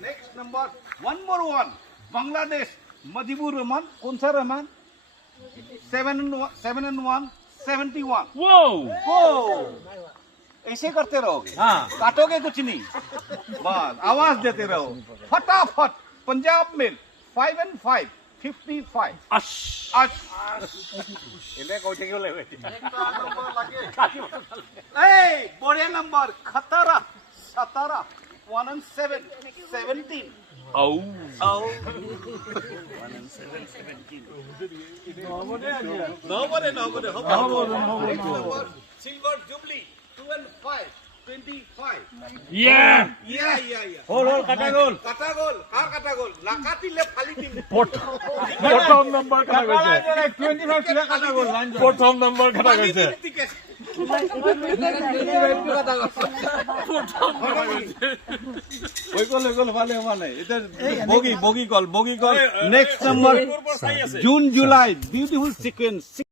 Next number, one more one. Bangladesh, Majibur Rahman, Kunsa Rahman, 7-1, 71. Whoa! ऐसे करते रहोगे, हाँ। काटोगे कुछ नहीं, बस आवाज देते रहो, फटाफट, पंजाब में 5 and 5, 55. Ash! इन्हें कोई क्यों ले बैठी? Hey, बढ़िया नंबर, खतरा, 1 and 7, 17. Oh! 1 and 7, 17. Nobody. Silver Jubilee, 2 and 5, 25. Yeah! Hold, kata gol. Kata gol. Lakati le phali team. প্রথম নম্বর কাটা গেছে 25 kila kata gol. প্রথম নম্বর কাটা গেছে ওই গোল ভালো মানে এটা বগি কল next number June July beautiful sequence